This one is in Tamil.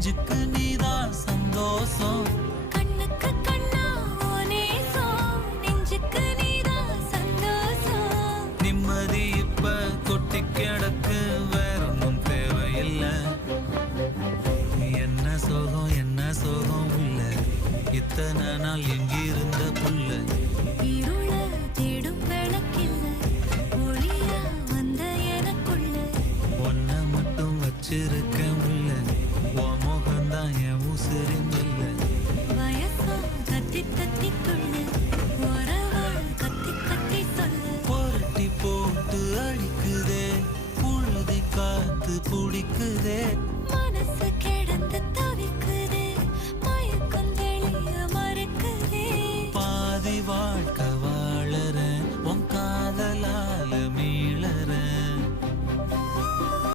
நெஞ்சுக்கு நீதான் சந்தோஷம். கண்ணுக்கு கண்ணா நேசம், நெஞ்சுக்கு நீதான் சந்தோஷம். நிம்மதி இப்ப கொட்டி கிடக்கு, வேற ஒன்றும் தேவையில்லை. என்ன சோகம் என்ன சோகம் உள்ள, இத்தனை நாள் எங்கிருந்த புள்ள. இருள தேடும் விளக்கில்ல, ஒளியா வந்த எனக்குள்ள. ஒன்ன மட்டும் வச்சிருக்க உள்ள, உன் முகம்தான் என் உசிரின் இல்ல. வயசோ தத்தி தத்தி துள்ள, உறவா கத்தி கத்தி சொல்ல. புரட்டி போட்டு அடிக்குதே, புழுதி காத்து பிடிக்குதே.